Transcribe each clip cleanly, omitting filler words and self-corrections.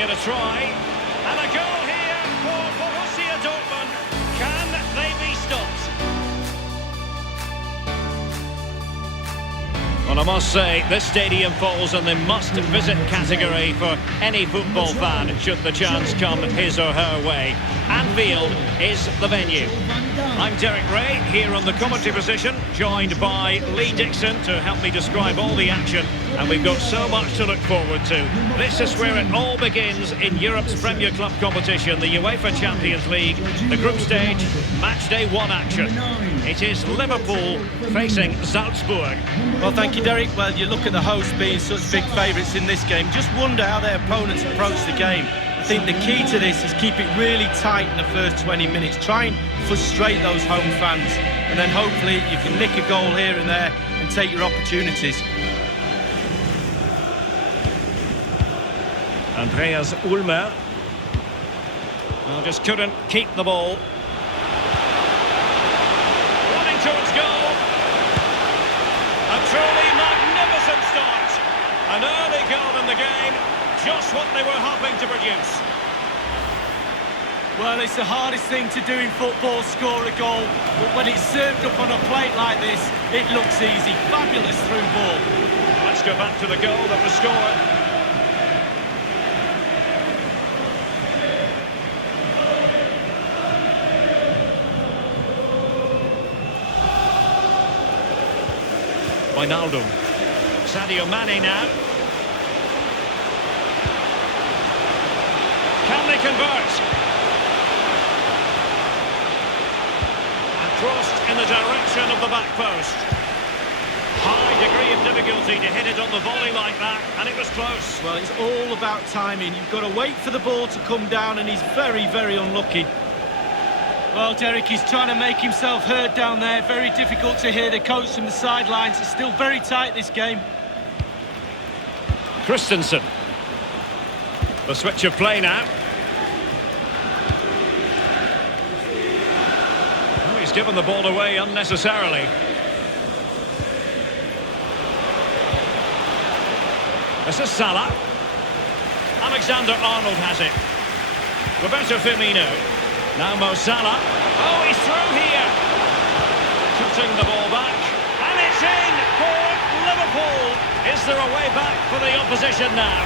giving it a try. And a goal here for Borussia Dortmund. Can they be stopped? Well, I must say, this stadium falls in the must-visit category for any football fan, should the chance come his or her way. Anfield is the venue. I'm Derek Ray, here on the commentary position, joined by Lee Dixon to help me describe all the action. And we've got so much to look forward to. This is where it all begins in Europe's Premier Club competition, the UEFA Champions League, the group stage, match day 1 action. It is Liverpool facing Salzburg. Well, thank you, Derek. Well, you look at the hosts being such big favourites in this game. Just wonder how their opponents approach the game. I think the key to this is keep it really tight in the first 20 minutes. Try and frustrate those home fans. And then hopefully you can nick a goal here and there and take your opportunities. Andreas Ulmer. Well, just couldn't keep the ball. Running towards goal. A truly magnificent start. An early goal in the game. Just what they were hoping to produce. Well, it's the hardest thing to do in football, score a goal. But when it's served up on a plate like this, it looks easy. Fabulous through ball. Let's go back to the goal that was scored. Wijnaldum. Sadio Mane now. Can they convert? And crossed in the direction of the back post. High degree of difficulty to hit it on the volley like that, and it was close. Well, it's all about timing. You've got to wait for the ball to come down, and he's very, very unlucky. Well, Derek, he's trying to make himself heard down there. Very difficult to hear the coach from the sidelines. It's still very tight, this game. Christensen. The switch of play now. Oh, he's given the ball away unnecessarily. This is Salah. Alexander-Arnold has it. Roberto Firmino. Now Mo Salah. Oh, he's through here. Cutting the ball back. And it's in for Liverpool. Is there a way back for the opposition now?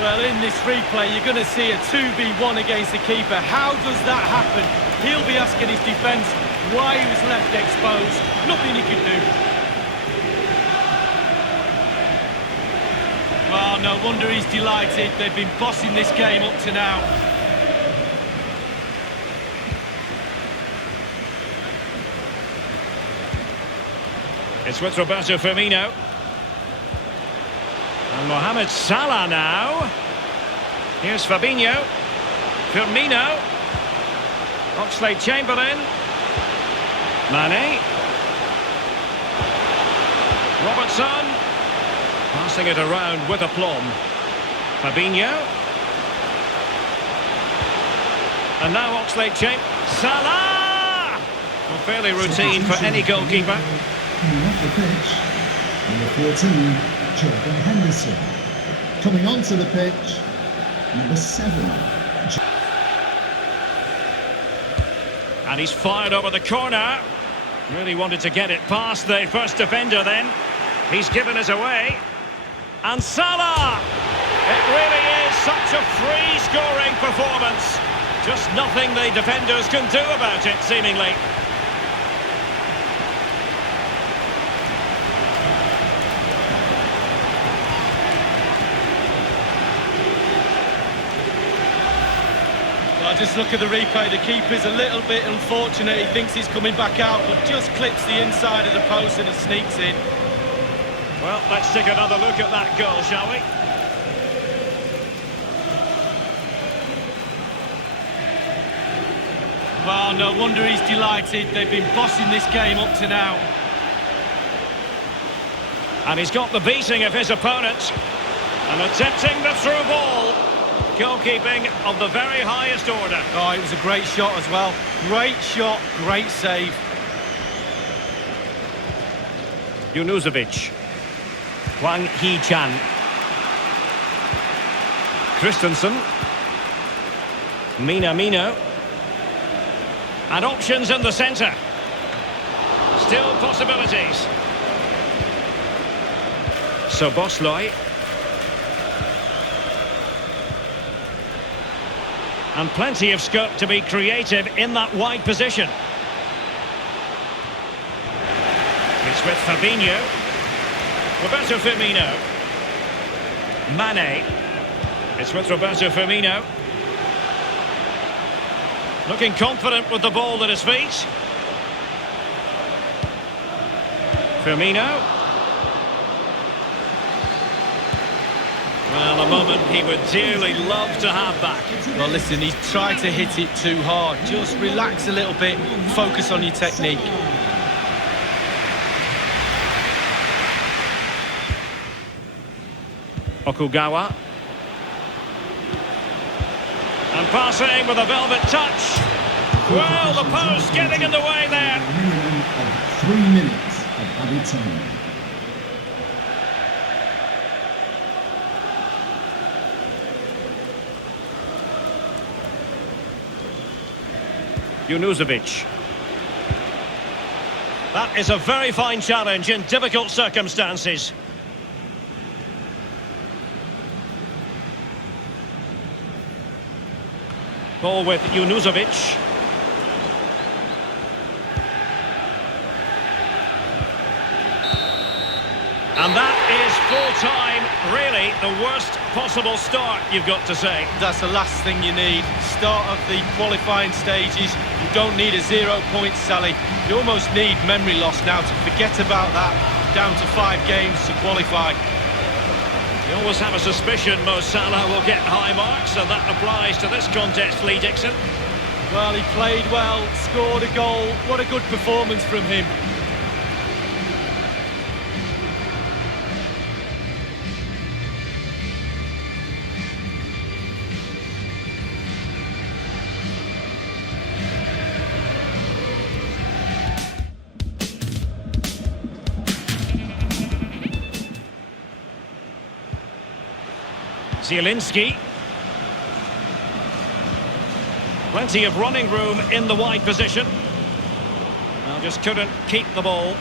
Well, in this replay, you're going to see a 2v1 against the keeper. How does that happen? He'll be asking his defence why he was left exposed. Nothing he could do. Well, no wonder he's delighted. They've been bossing this game up to now. It's with Roberto Firmino. And Mohamed Salah now. Here's Fabinho. Firmino. Oxlade-Chamberlain. Mane. Robertson. Passing it around with aplomb. Fabinho. And now Oxlade-Chamberlain. Salah! Well, fairly routine for any goalkeeper. Coming off the pitch, number 14, Jordan Henderson. Coming onto the pitch, number 7. And he's fired over the corner. Really wanted to get it past the first defender then. He's given it away. And Salah! It really is such a free-scoring performance. Just nothing the defenders can do about it, seemingly. Just look at the replay. The keeper's a little bit unfortunate. He thinks he's coming back out, but just clips the inside of the post and it sneaks in. Well, let's take another look at that goal, shall we? Well, no wonder he's delighted. They've been bossing this game up to now. And he's got the beating of his opponent. And attempting the through ball. Goalkeeping of the very highest order. Oh, it was a great shot as well. Great shot, great save. Junuzovic. Hwang Hee-chan. Christensen. Minamino. And options in the centre. Still possibilities. So Bosloy. And plenty of scope to be creative in that wide position. It's with Fabinho. Roberto Firmino. Mane. It's with Roberto Firmino. Looking confident with the ball at his feet. Firmino. Well, a moment he would dearly love to have back. Well, listen, he's tried to hit it too hard. Just relax a little bit, focus on your technique. Okugawa. And passing with a velvet touch. Well, the post getting in the way there. A minimum of 3 minutes of added time. Junuzovic. That is a very fine challenge in difficult circumstances. Ball with Junuzovic. And that is full-time, really the worst possible start, you've got to say. That's the last thing you need. Start of the qualifying stages. You don't need a 0 point Sally. You almost need memory loss now to forget about that. Down to 5 games to qualify. You always have a suspicion Mo Salah will get high marks, and that applies to this contest, Lee Dixon. Well, he played well, scored a goal. What a good performance from him. Zielinski. Plenty of running room in the wide position. Well, just couldn't keep the ball.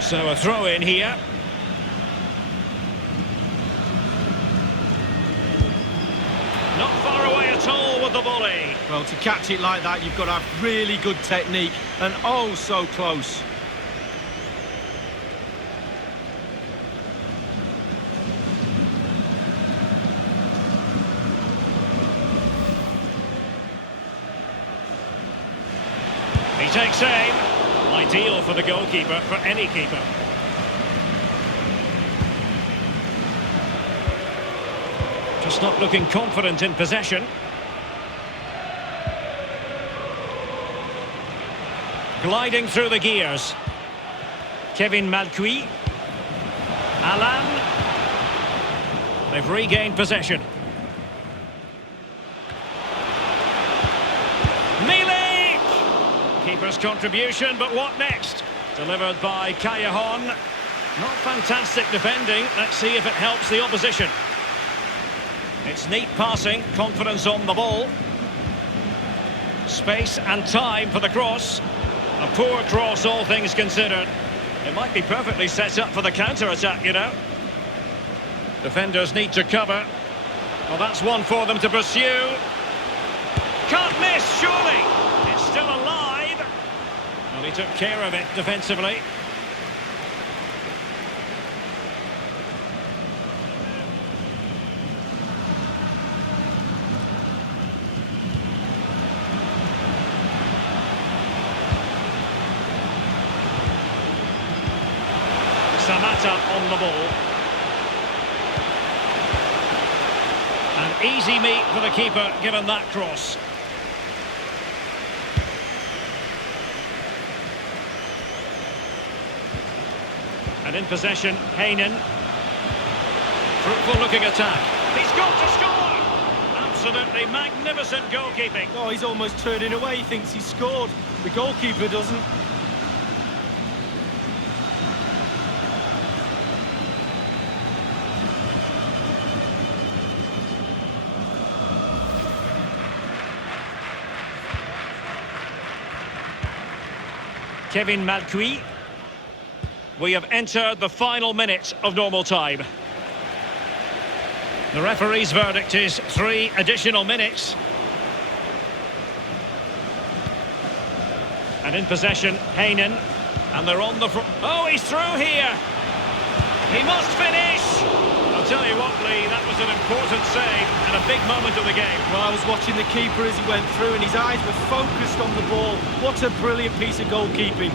So a throw in here. Not far away at all with the volley. Well, to catch it like that, you've got to have really good technique. And oh, so close. He takes aim. Ideal for the goalkeeper, for any keeper. Just not looking confident in possession. Gliding through the gears. Kevin Malcuit. Alan. They've regained possession. Keeper's contribution, but what next? Delivered by Callejon. Not fantastic defending. Let's see if it helps the opposition. It's neat passing, confidence on the ball. Space and time for the cross. A poor cross, all things considered. It might be perfectly set up for the counter-attack, you know. Defenders need to cover. Well, that's one for them to pursue. Can't miss, surely. It's still alive. Well, he took care of it defensively. Samatta on the ball. An easy meet for the keeper, given that cross. And in possession, Heinen. Fruitful looking attack. He's got to score! Absolutely magnificent goalkeeping. Oh, he's almost turning away. He thinks he scored. The goalkeeper doesn't. Kevin Malcuit. We have entered the final minute of normal time. The referee's verdict is 3 additional minutes. And in possession, Heinen. And they're on the front. Oh, he's through here. He must finish. I'll tell you what, Lee, that was an important save and a big moment of the game. Well, I was watching the keeper as he went through and his eyes were focused on the ball. What a brilliant piece of goalkeeping.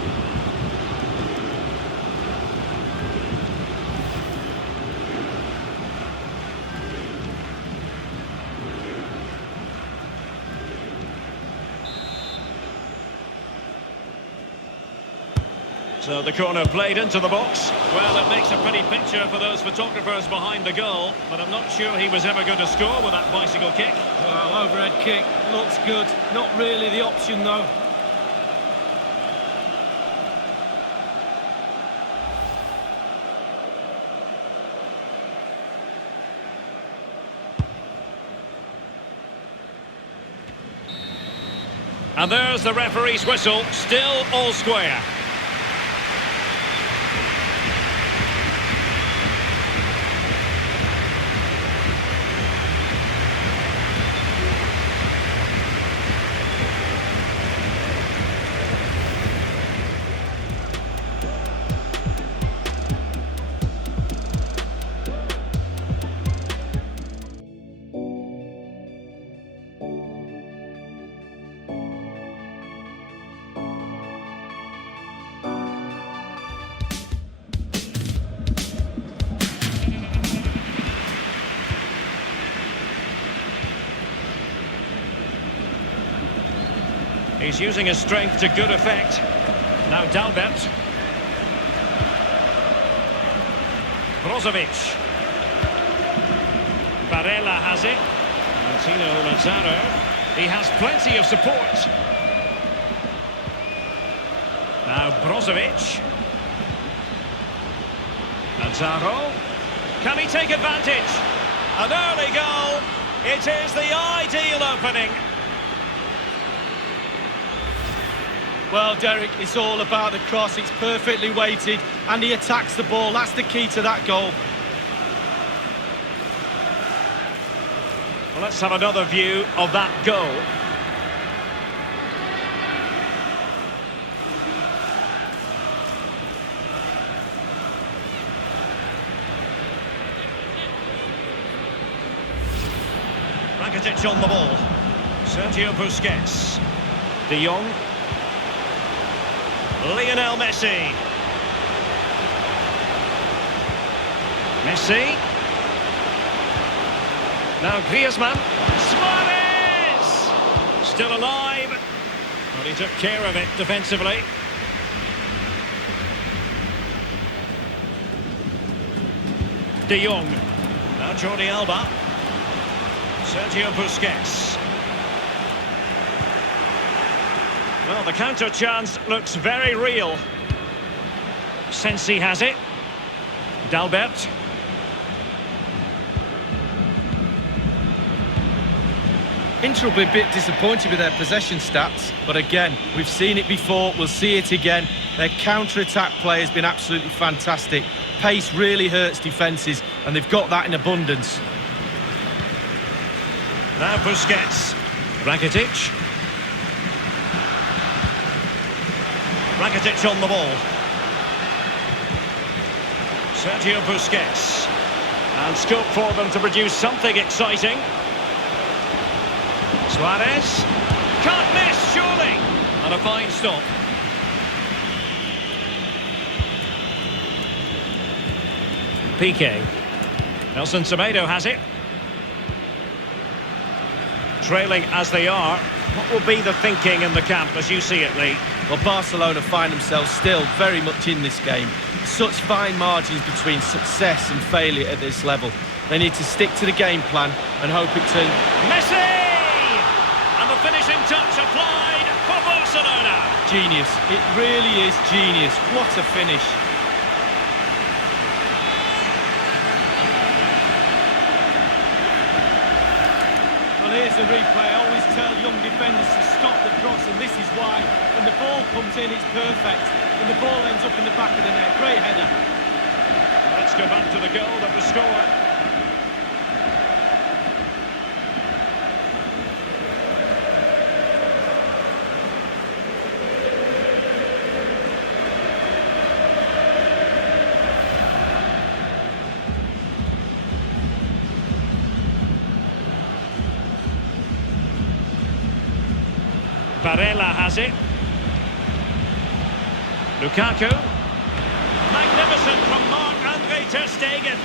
So the corner played into the box. Well, it makes a pretty picture for those photographers behind the goal, but I'm not sure he was ever going to score with that bicycle kick. Well, overhead kick, looks good. Not really the option, though. And there's the referee's whistle, still all square. He's using his strength to good effect. Now Dalbert. Brozovic. Barella has it. Martino Lazzaro. He has plenty of support. Now Brozovic. Lazzaro. Can he take advantage? An early goal. It is the ideal opening. Well, Derek, it's all about the cross. It's perfectly weighted and he attacks the ball. That's the key to that goal. Well, let's have another view of that goal. Rakitic on the ball. Sergio Busquets. De Jong. Lionel Messi. Messi. Now Griezmann. Suarez! Still alive. But he took care of it defensively. De Jong. Now Jordi Alba. Sergio Busquets. Well, the counter chance looks very real. Sensi has it. Dalbert. Inter will be a bit disappointed with their possession stats, but again, we've seen it before, we'll see it again. Their counter-attack play has been absolutely fantastic. Pace really hurts defences, and they've got that in abundance. Now Busquets. Rakitic. Rakitic on the ball. Sergio Busquets. And scope for them to produce something exciting. Suarez. Can't miss, surely. And a fine stop. Piqué. Nelson Semedo has it. Trailing as they are. What will be the thinking in the camp as you see it, Lee? Well, Barcelona find themselves still very much in this game. Such fine margins between success and failure at this level. They need to stick to the game plan and hope it turns. Messi! And the finishing touch applied for Barcelona. Genius. It really is genius. What a finish. Well, here's the replay. Always tell young defenders to stop the cross, and this is why. When the ball comes in, it's perfect. When the ball ends up in the back of the net, great header. Let's go back to the goal that was scored. Barella has it. Lukaku. Magnificent from Marc-Andre ter Stegen.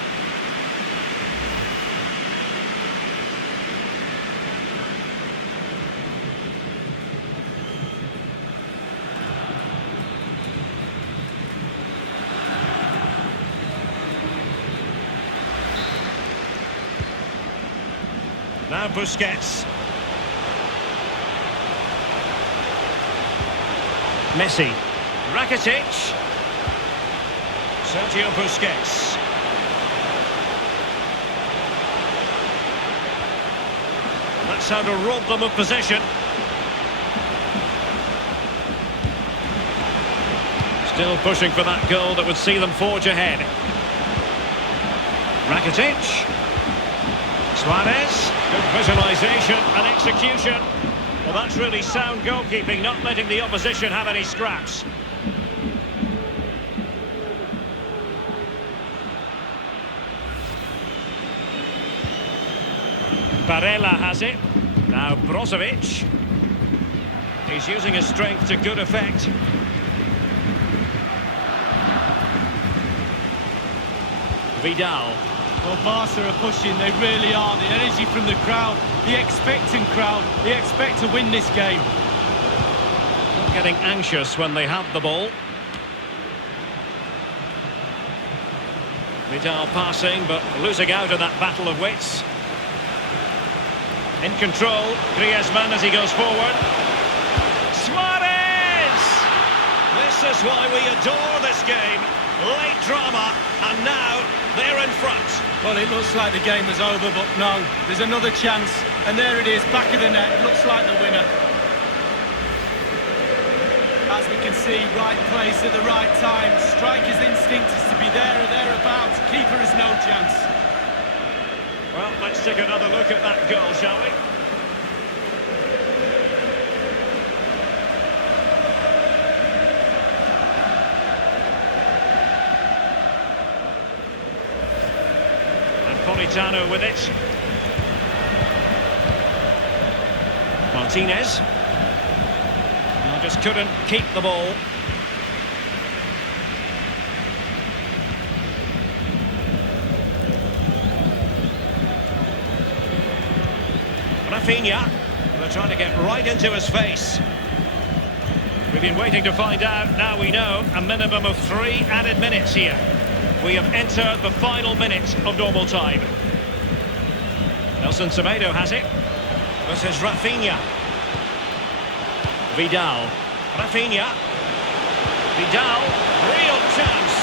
Now Busquets. Messi, Rakitic, Sergio Busquets. That's how to rob them of possession. Still pushing for that goal that would see them forge ahead. Rakitic, Suarez, good visualisation and execution. Well, that's really sound goalkeeping, not letting the opposition have any scraps. Barella has it. Now Brozovic. He's using his strength to good effect. Vidal. Well, Barca are pushing, they really are. The energy from the crowd, the expectant crowd, they expect to win this game. Not getting anxious when they have the ball. Vidal passing, but losing out in that battle of wits. In control, Griezmann as he goes forward. Suarez! This is why we adore this game. Late drama, and now they're in front. Well, it looks like the game is over, but no, there's another chance, and there it is, back of the net, looks like the winner. As we can see, right place at the right time, striker's instinct is to be there or thereabouts, keeper has no chance. Well, let's take another look at that goal, shall we? Politano with it. Martinez. No, just couldn't keep the ball. Rafinha. They're trying to get right into his face. We've been waiting to find out. Now we know. A minimum of 3 added minutes here. We have entered the final minute of normal time. Nelson Semedo has it. This is Rafinha. Vidal. Rafinha. Vidal. Real chance.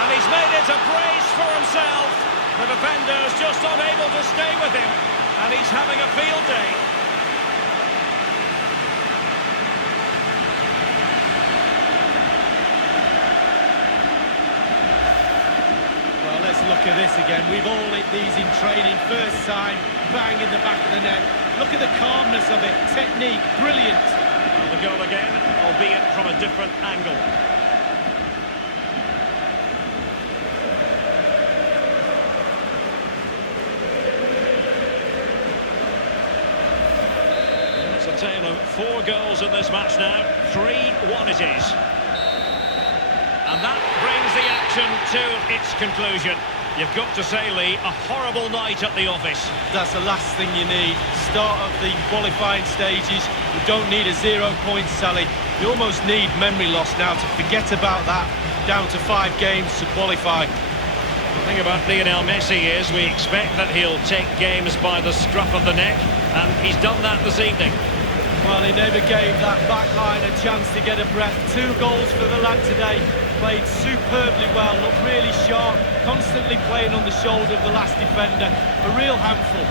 And he's made it a brace for himself. The defender's just unable to stay with him. And he's having a field day. Look at this again, we've all hit these in training, first time, bang in the back of the net. Look at the calmness of it, technique, brilliant. Well, the goal again, albeit from a different angle. It's a tale of 4 goals in this match now, 3-1 it is. And that brings the action to its conclusion. You've got to say, Lee, a horrible night at the office. That's the last thing you need. Start of the qualifying stages. You don't need a 0 point tally. You almost need memory loss now to forget about that. Down to 5 games to qualify. The thing about Lionel Messi is we expect that he'll take games by the scruff of the neck, and he's done that this evening. Well, he never gave that back line a chance to get a breath. 2 goals for the lad today. Played superbly well, looked really sharp, constantly playing on the shoulder of the last defender. A real handful.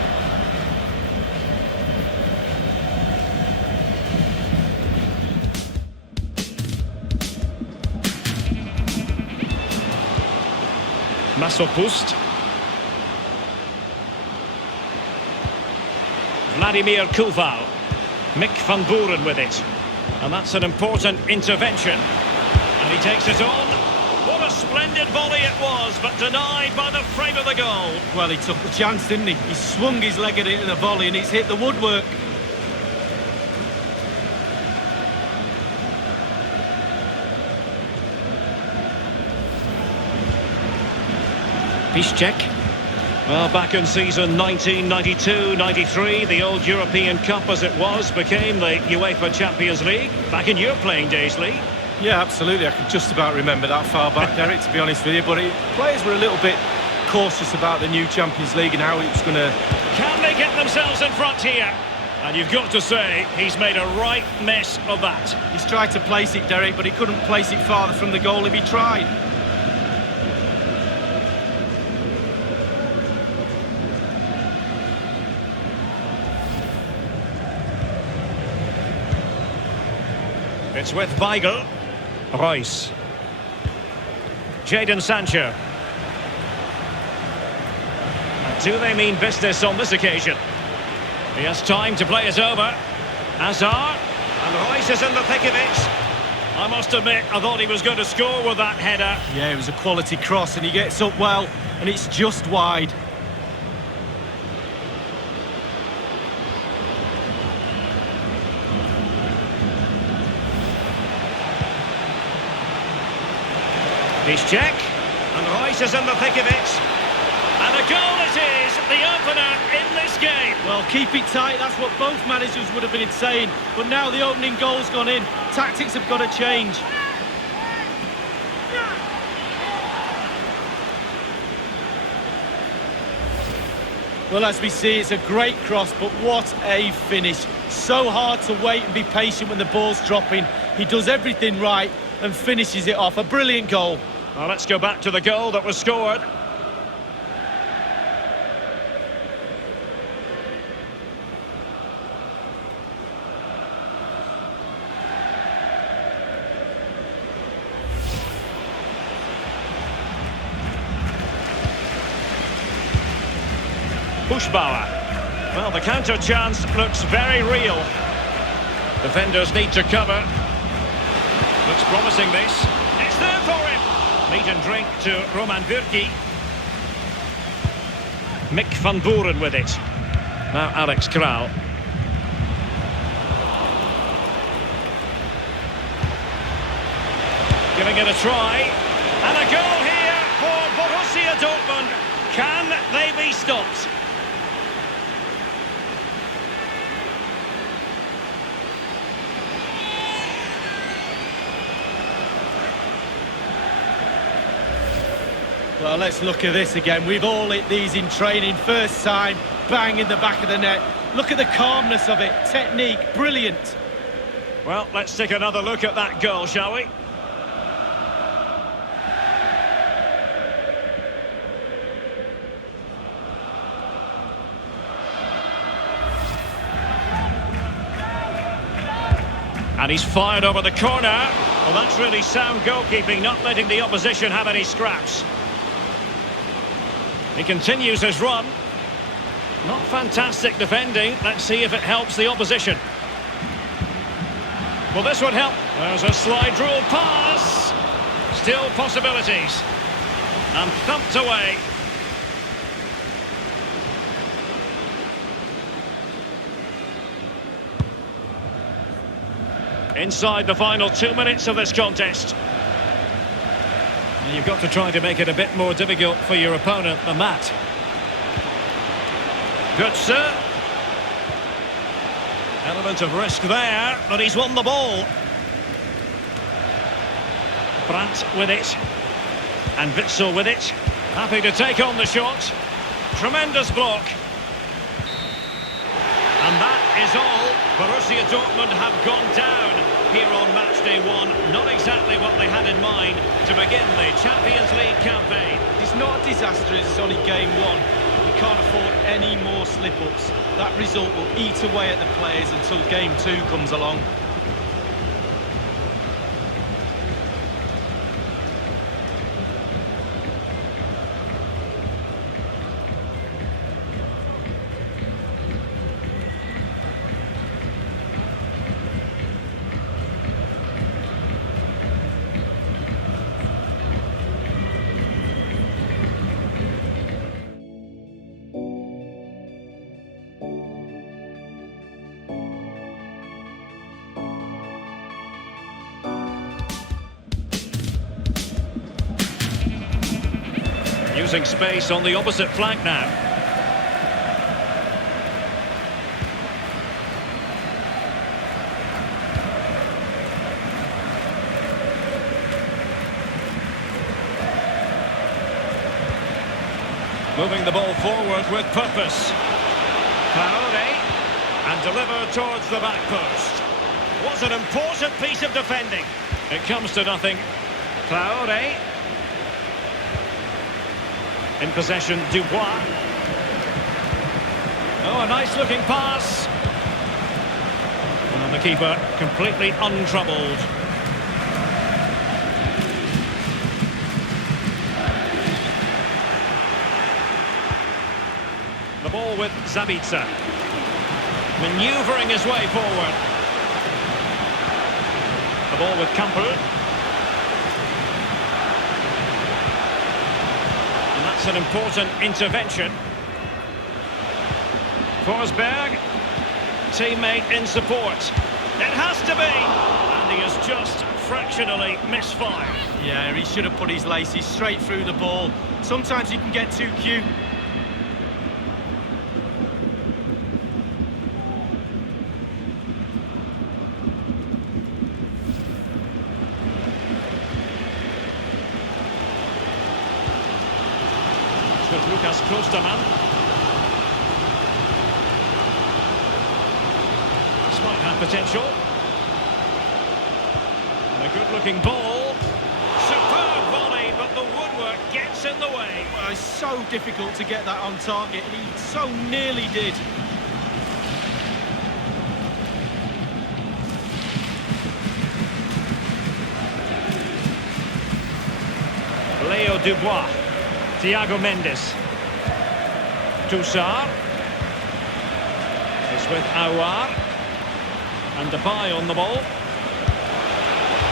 Masopust. Vladimir Koval. Mick van Boeren with it. And that's an important intervention. And he takes it on. What a splendid volley it was, but denied by the frame of the goal. Well, he took the chance, didn't he? He swung his leg at it in the volley and it's hit the woodwork. Piszczek. Well, back in season 1992-93, the old European Cup as it was became the UEFA Champions League. Back in your playing days, Lee. Yeah, absolutely. I can just about remember that far back, Derek, to be honest with you. But players were a little bit cautious about the new Champions League and how it was going to... Can they get themselves in front here? And you've got to say, he's made a right mess of that. He's tried to place it, Derek, but he couldn't place it farther from the goal if he tried. It's with Weigl. Royce. Jadon Sancho. And do they mean business on this occasion? He has time to play it over. Hazard. And Royce is in the thick of it. I must admit, I thought he was going to score with that header. Yeah, it was a quality cross and he gets up well and it's just wide. Piszczek, and Royce is in the thick of it. And a goal it is, the opener in this game. Well, keep it tight, that's what both managers would have been saying. But now the opening goal's gone in. Tactics have got to change. Well, as we see, it's a great cross, but what a finish. So hard to wait and be patient when the ball's dropping. He does everything right and finishes it off. A brilliant goal. Well, let's go back to the goal that was scored. Buschbauer. Well, the counter chance looks very real. Defenders need to cover. Looks promising, this. It's there for him. Meat and drink to Roman Bürki. Mick van Boeren with it. Now Alex Kral. Giving it a try. And a goal here for Borussia Dortmund. Can they be stopped? Well, let's look at this again. We've all hit these in training. First time, bang in the back of the net. Look at the calmness of it. Technique, brilliant. Well, let's take another look at that goal, shall we? And he's fired over the corner. Well, that's really sound goalkeeping, not letting the opposition have any scraps. He continues his run. Not fantastic defending. Let's see if it helps the opposition. Well, this would help. There's a slide rule pass. Still possibilities. And thumped away. Inside the final 2 minutes of this contest. And you've got to try to make it a bit more difficult for your opponent than that. Good, sir. Element of risk there, but he's won the ball. Brandt with it. And Witsel with it. Happy to take on the shot. Tremendous block. And that is all. Borussia Dortmund have gone down here on match day 1. Not exactly what they had in mind to begin the Champions League campaign. It's not disastrous, it's only game 1. You can't afford any more slip-ups. That result will eat away at the players until game 2 comes along. Using space on the opposite flank now. Moving the ball forward with purpose. Traore, and delivered towards the back post. Was an important piece of defending. It comes to nothing. Traore. In possession, Dubois. Oh, a nice looking pass. And the keeper completely untroubled. The ball with Zabitzer. Manoeuvring his way forward. The ball with Campbell. And that's an important intervention. Forsberg. Teammate in support. It has to be. And he has just fractionally misfired. Yeah, he should have put his laces straight through the ball. Sometimes you can get too cute. With Lucas Klostermann. This might have potential. And a good-looking ball. Superb volley, but the woodwork gets in the way. Well, it's so difficult to get that on target, and he so nearly did. Leo Dubois. Thiago Mendes. Toussaint. It's with Aouar. And Depay on the ball.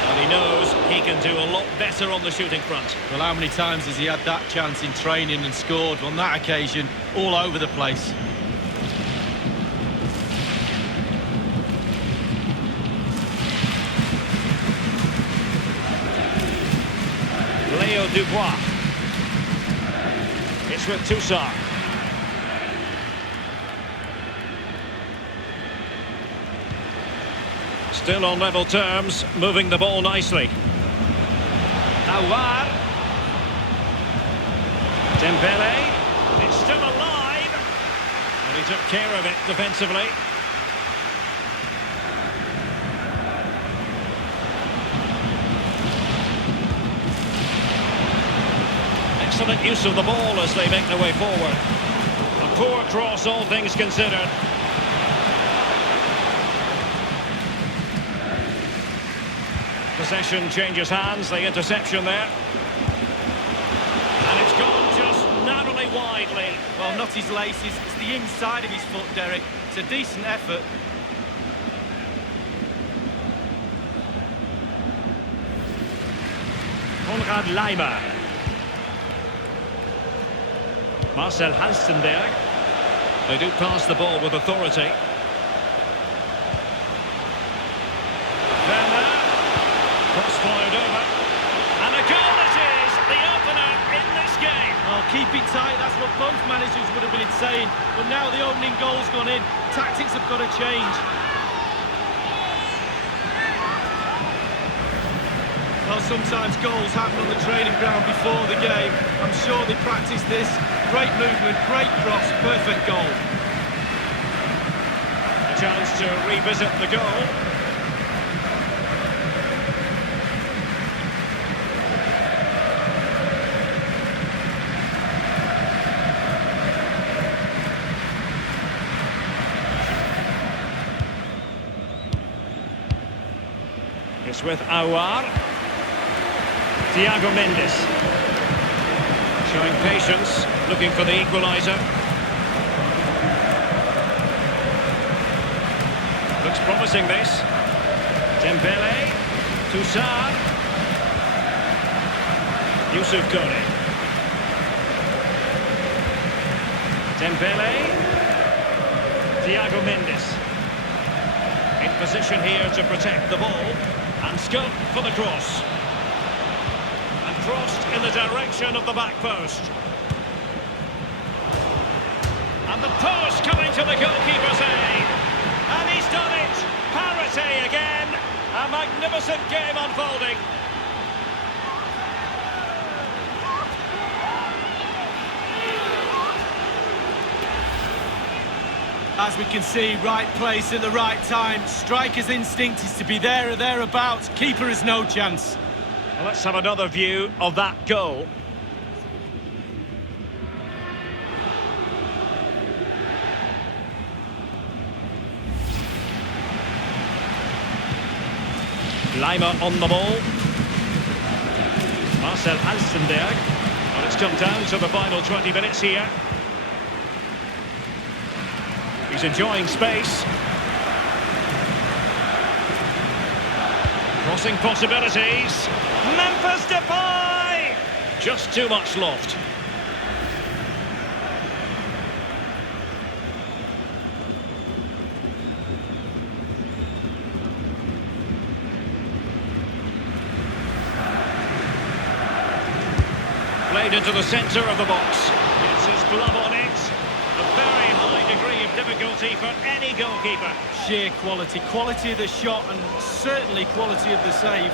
And he knows he can do a lot better on the shooting front. Well, how many times has he had that chance in training and scored? On that occasion, all over the place. Leo Dubois. It's with Toussaint. Still on level terms, moving the ball nicely. Aouar. Dembele. It's still alive. And he took care of it defensively. Excellent use of the ball as they make their way forward. A poor cross, all things considered. Possession changes hands, the interception there. And it's gone just narrowly widely. Well, not his laces, it's the inside of his foot, Derek. It's a decent effort. Konrad Laimer. Marcel Halstenberg. They do pass the ball with authority. Werner. Cross fired over. And a goal it is, the opener in this game. Oh, keep it tight, that's what both managers would have been saying. But now the opening goal's gone in. Tactics have got to change. Well, sometimes goals happen on the training ground before the game. I'm sure they practiced this. Great movement, great cross, perfect goal. A chance to revisit the goal. It's with Aouar. Thiago Mendes. Showing patience, looking for the equaliser. Looks promising, this. Dembele. Toussaint. Yusuf Kone. Dembele. Thiago Mendes. In position here to protect the ball. And scope for the cross. And crossed in the direction of the back post. And the post coming to the goalkeeper's aid. And he's done it. Parity again. A magnificent game unfolding. As we can see, right place at the right time. Striker's instinct is to be there or thereabouts. Keeper has no chance. Well, let's have another view of that goal. Lima on the ball. Marcel Halstenberg. Well, it's come down to the final 20 minutes here. He's enjoying space. Crossing possibilities. Memphis Depay! Just too much loft. Played into the centre of the box. Gets his glove on it. A very high degree of difficulty for any goalkeeper. Sheer quality. Quality of the shot and certainly quality of the save.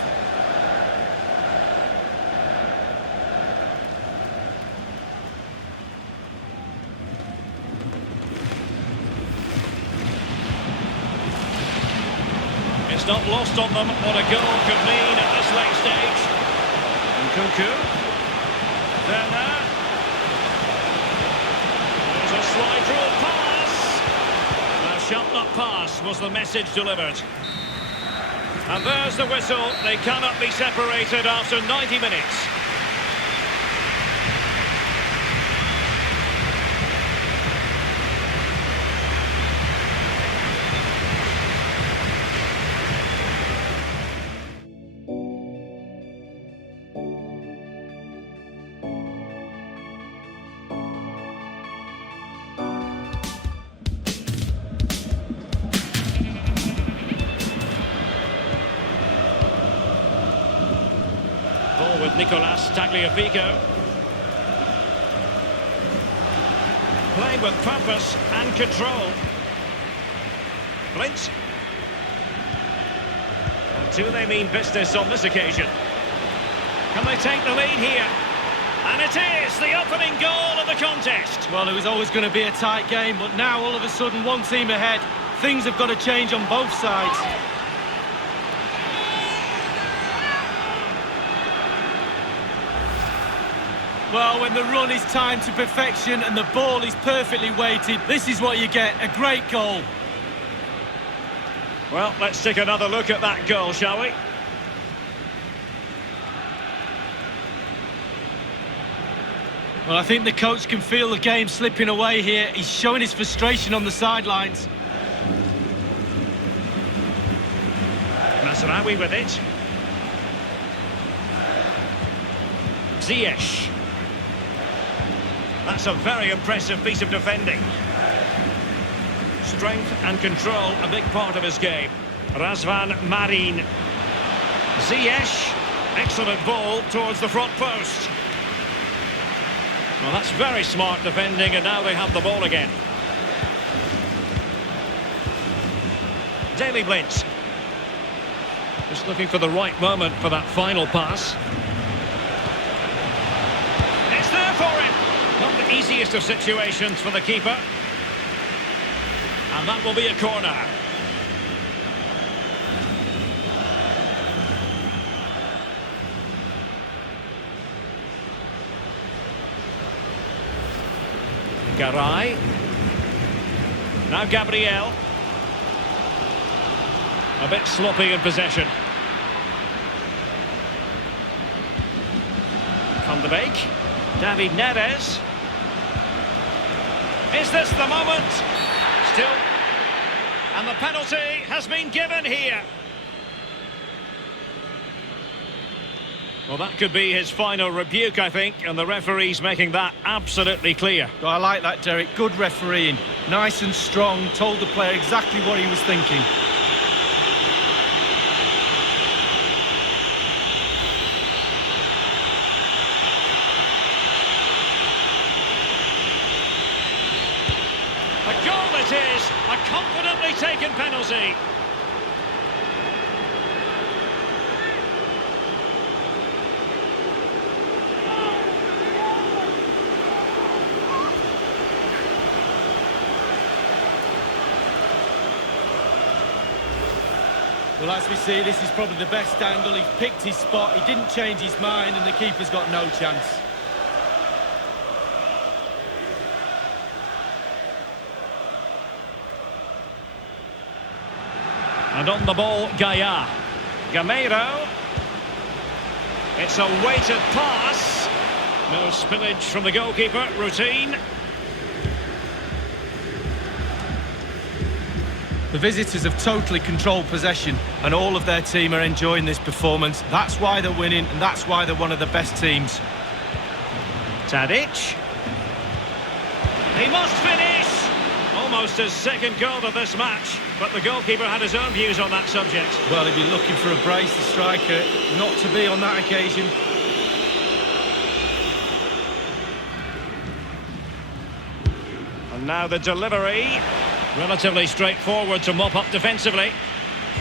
It's not lost on them what a goal could mean at this late stage. And Kunku. Werner. There's a slide rule pass. Now, shall not pass was the message delivered. And there's the whistle. They cannot be separated after 90 minutes. Ball with Nicolas Tagliafico. Playing with purpose and control. Blint. And do they mean business on this occasion? Can they take the lead here? And it is the opening goal of the contest. Well, it was always going to be a tight game, but now all of a sudden one team ahead. Things have got to change on both sides. Well, when the run is timed to perfection and the ball is perfectly weighted, this is what you get, a great goal. Well, let's take another look at that goal, shall we? Well, I think the coach can feel the game slipping away here. He's showing his frustration on the sidelines. Mazraoui with it. Ziyech. That's a very impressive piece of defending. Strength and control, a big part of his game. Razvan Marin. Ziyech. Excellent ball towards the front post. Well, that's very smart defending, and now they have the ball again. Daley Blind. Just looking for the right moment for that final pass. It's there for him. Not the easiest of situations for the keeper. And that will be a corner. Garay. Now Gabriel. A bit sloppy in possession. Van de Beek. David Neres. Is this the moment? Still. And the penalty has been given here. Well, that could be his final rebuke, I think, and the referee's making that absolutely clear. Oh, I like that, Derek. Good refereeing. Nice and strong. Told the player exactly what he was thinking. it is, a confidently taken penalty. Well, as we see, this is probably the best angle. He's picked his spot, he didn't change his mind, and the keeper's got no chance. And on the ball, Gaia. Gameiro. It's a weighted pass. No spillage from the goalkeeper, routine. The visitors have totally controlled possession, and all of their team are enjoying this performance. That's why they're winning, and that's why they're one of the best teams. Tadic. He must finish! Almost his second goal of this match, but the goalkeeper had his own views on that subject. Well, if you're looking for a brace, the striker, not to be on that occasion. And now the delivery. Relatively straightforward to mop up defensively.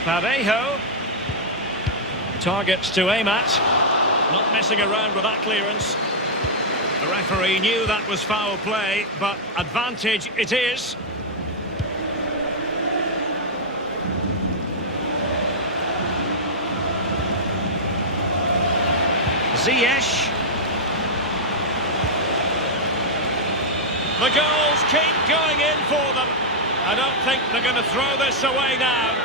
Parejo. Targets to aim at. Not messing around with that clearance. The referee knew that was foul play, but advantage it is. Ziyech. The goals keep going in for them. I don't think they're going to throw this away now.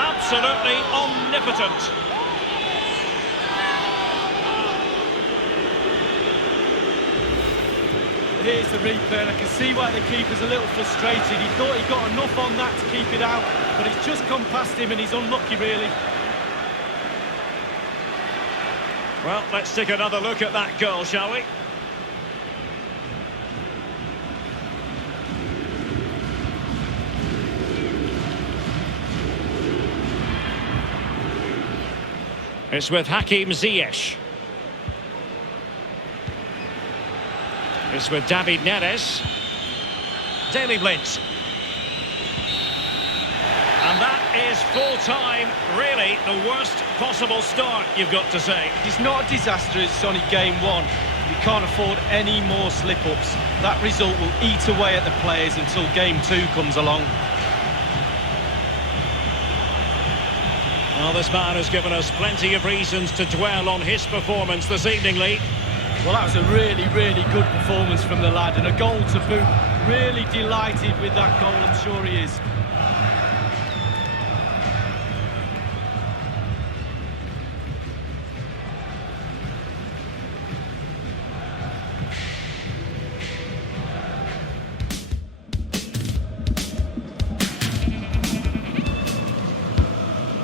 Absolutely omnipotent. Here's the replay, and I can see why the keeper's a little frustrated. He thought he got enough on that to keep it out, but it's just gone past him and he's unlucky, really. Well, let's take another look at that goal, shall we? It's with Hakim Ziyech. It's with David Neres. Daily Blitz. And that is full-time, really the worst possible start, you've got to say. It's not a disaster, it's only game one. You can't afford any more slip-ups. That result will eat away at the players until game two comes along. Well, this man has given us plenty of reasons to dwell on his performance this evening, Lee. Well, that was a really, really good performance from the lad, and a goal to boot. Really delighted with that goal, I'm sure he is.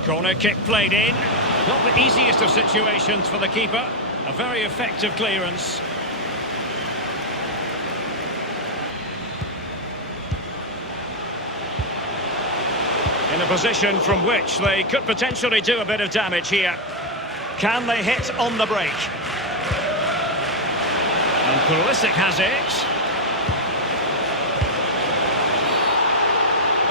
Corner kick played in. Not the easiest of situations for the keeper. A very effective clearance. In a position from which they could potentially do a bit of damage here. Can they hit on the break? And Pulisic has it.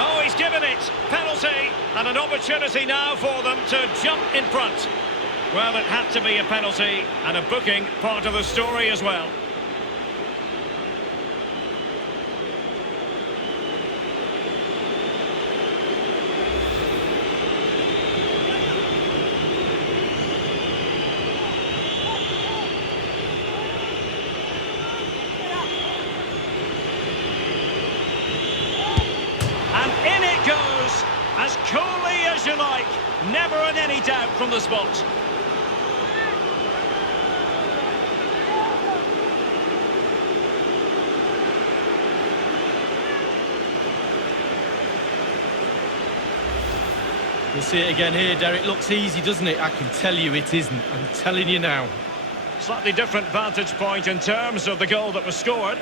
Oh, he's given it. Penalty. And an opportunity now for them to jump in front. Well, it had to be a penalty, and a booking part of the story as well. And in it goes, as coolly as you like. Never in any doubt from the spot. We'll see it again here, Derek. Looks easy, doesn't it? I can tell you it isn't. I'm telling you now. Slightly different vantage point in terms of the goal that was scored.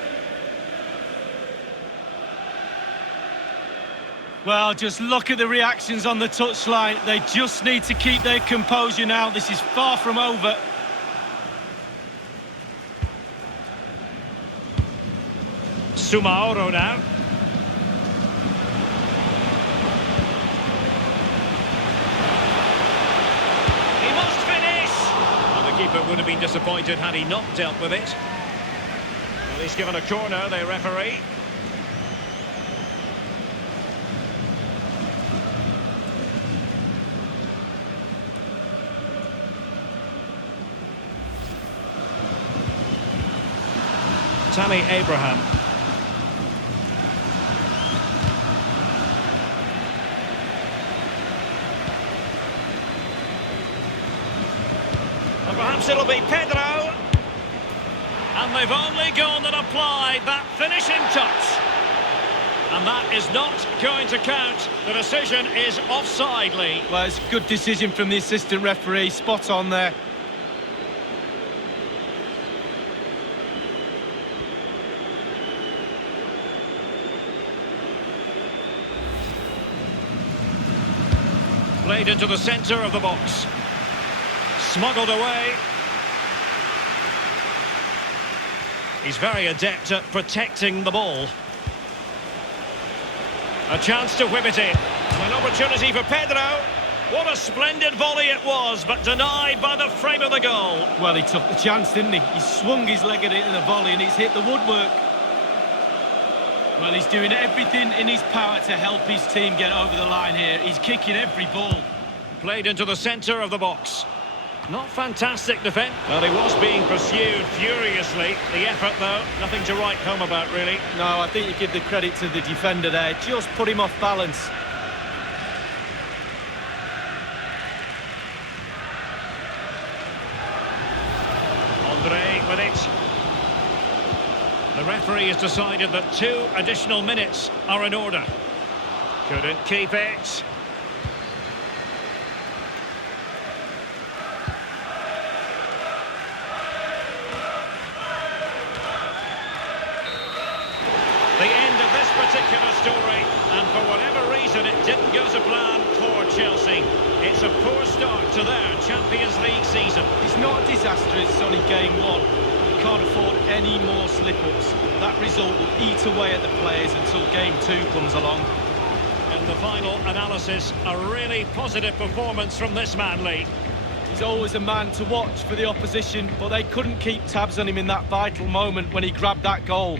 Well, just look at the reactions on the touchline. They just need to keep their composure now. This is far from over. Sumaoro now. keeper would have been disappointed had he not dealt with it. Well, he's given a corner, the referee. Tammy Abraham. And perhaps it'll be Pedro. And they've only gone and applied that finishing touch. And that is not going to count. The decision is offside, Lee. Well, it's a good decision from the assistant referee. Spot on there. Played into the centre of the box. Smuggled away. He's very adept at protecting the ball. A chance to whip it in. An opportunity for Pedro. What a splendid volley it was, but denied by the frame of the goal. Well, he took the chance, didn't he? He swung his leg at it in the volley and it's hit the woodwork. Well, he's doing everything in his power to help his team get over the line here. He's kicking every ball. Played into the centre of the box. Not fantastic defence. Well, he was being pursued furiously. The effort, though, nothing to write home about, really. No, I think you give the credit to the defender there. Just put him off balance. Andre with it. The referee has decided that 2 additional minutes are in order. Couldn't keep it. The end of this particular story, and for whatever reason it didn't go to plan for Chelsea. It's a poor start to their Champions League season. It's not a disaster, it's only game 1. You can't afford any more slip-ups. That result will eat away at the players until game 2 comes along. In the final analysis, a really positive performance from this man, Lee. He's always a man to watch for the opposition, but they couldn't keep tabs on him in that vital moment when he grabbed that goal.